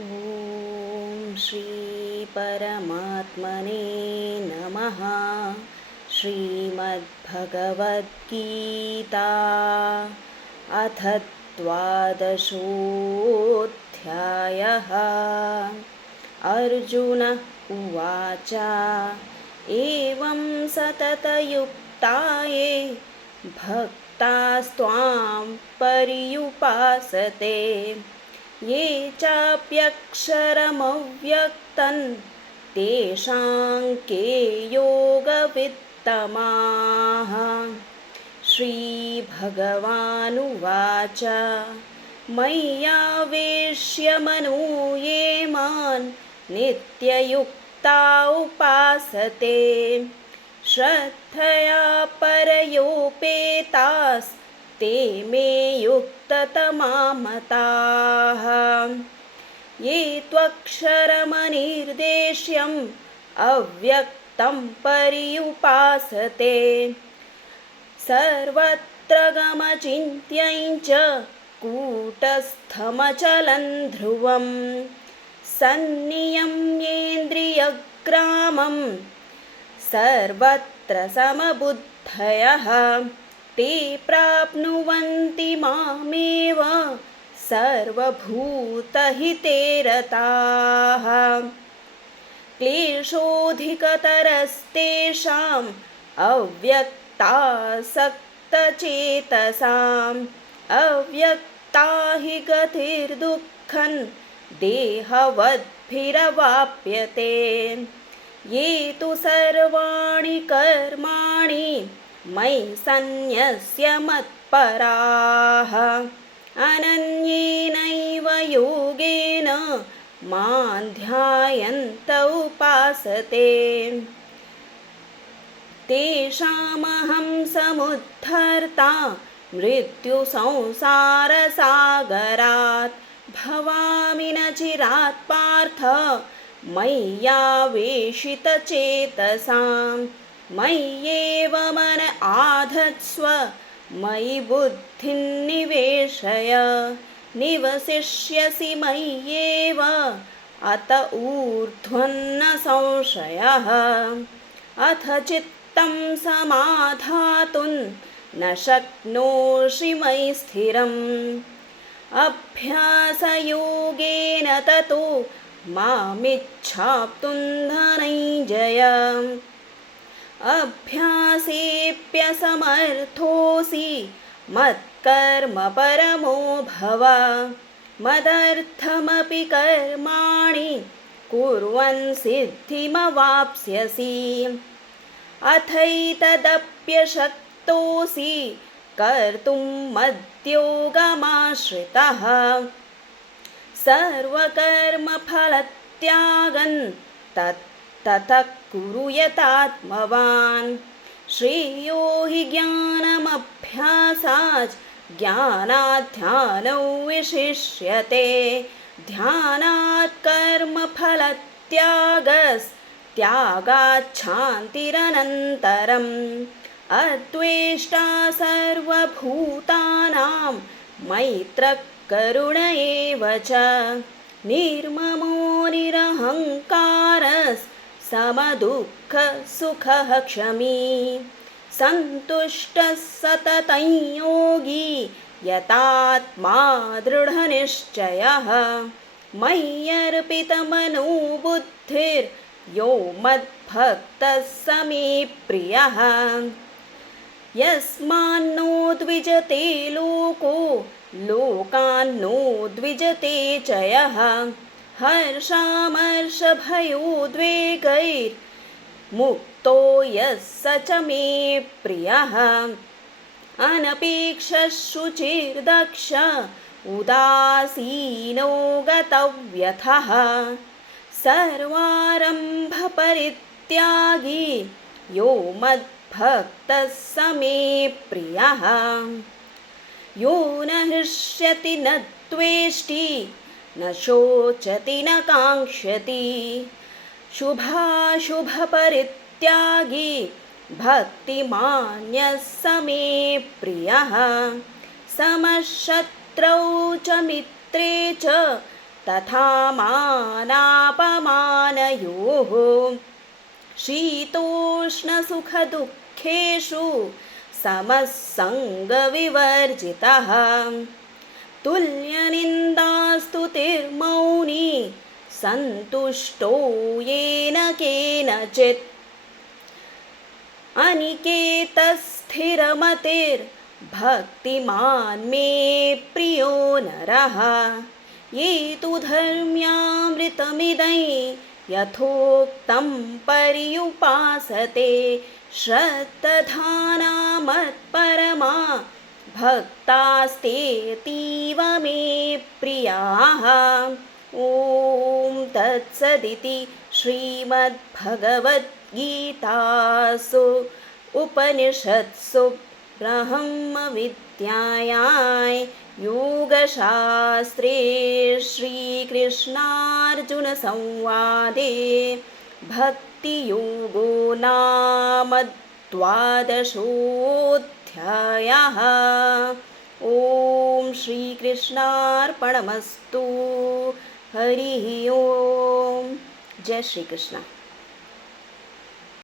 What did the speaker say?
ॐ श्री परमात्मने नमः। श्रीमद्भगवद्गीता अथ द्वादशोऽध्यायः। अर्जुन उवाच एवं सततयुक्ताये भक्तास्त्वां पर्युपासते ये चाप्यक्षरमव्यक्तं तेषां के योगवित्तमाः। श्रीभगवानुवाच मय्यावेश्य मनो ये मां नित्ययुक्ता उपासते श्रद्धया परयोपेतास्ते मे युक्ततमा मताः। ये त्वक्षरमनिर्देश्यम् अव्यक्तं पर्युपासते सर्वत्र गमचिन्त्यं च कूटस्थमचलं ध्रुवं सन्नियम्येन्द्रियग्रामं सर्वत्र समबुद्धयः ते प्राप्नुवन्ति मामेव सर्वभूतहिते रताः। क्लेशोऽधिकतरस्तेषाम् अव्यक्तासक्तचेतसाम् अव्यक्ता हि गतिर्दुःखं देहवद्भिरवाप्यते ये तु सर्वाणि कर्माणि मयि सन्न्यस्य मत्पराः अनन्येनैव योगेन मां ध्यायन्त उपासते तेषामहं समुद्धर्ता मृत्युसंसारसागरात् भवामि न चिरात् पार्थ मय्यावेशितचेतसां मय्येव मन आधत्स्व मयि बुद्धिं निवेशय निवसिष्यसि मय्येव अत ऊर्ध्वं न संशयः। अथ चित्तं समाधातुं न शक्नोषि मयि स्थिरम् अभ्यासयोगेन ततो मामिच्छाप्तुं धनञ्जय अभ्यासेऽप्यसमर्थोऽसि मत्कर्म परमो भव मदर्थमपि कर्माणि कुर्वन् सिद्धिमवाप्स्यसि अथैतदप्यशक्तोऽसि कर्तुं मद्योगमाश्रितः सर्वकर्मफलत्यागं ततः कुरु यतात्मवान् श्रेयो हि ज्ञानमभ्यासात् ज्ञानात् ध्यानौ विशिष्यते ध्यानात् कर्मफलत्यागात् शान्तिरनन्तरम् अद्वेष्टा सर्वभूतानां मैत्रः करुण एव च निर्ममो निरहङ्कारः समदुःखसुखः क्षमी सन्तुष्टः सततं योगी यतात्मा दृढनिश्चयः मय्यर्पितमनो बुद्धिर्यो मद्भक्तः स मे प्रियः यस्मान्नो द्विजते लोको लोकान्नो द्विजते च यः हर्षामर्षभयोद्वेगैर्मुक्तो यः स च मे प्रियः अनपेक्षः शुचिर्दक्ष उदासीनो गतव्यथः सर्वारम्भपरित्यागी यो मद्भक्तः स मे प्रियः यो न हृष्यति न द्वेष्टि न शोचति न काङ्क्षति शुभाशुभपरित्यागी भक्तिमान्यः स मे प्रियः समशत्रौ च मित्रे च तथा मानापमानयोः शीतोष्णसुखदुःखेषु समः सङ्गविवर्जितः तुल्यनिन्दास्तुतिर्मौनी सन्तुष्टो येन केनचित् अनिकेतस्थिरमतिर्भक्तिमान् मे प्रियो नरः ये तु धर्म्यामृतमिदं यथोक्तं पर्युपासते श्रद्धाना मत्परमा भक्तास्तेऽतीव मे प्रियाः ॐ तत्सदिति श्रीमद्भगवद्गीतासु उपनिषत्सु ब्रह्मविद्यायां योगशास्त्रे श्रीकृष्णार्जुनसंवादे भक्तियोगो नाम द्वादशोऽध्यायः। ॐ श्रीकृष्णार्पणमस्तु। हरिः ओम। जय श्री कृष्ण।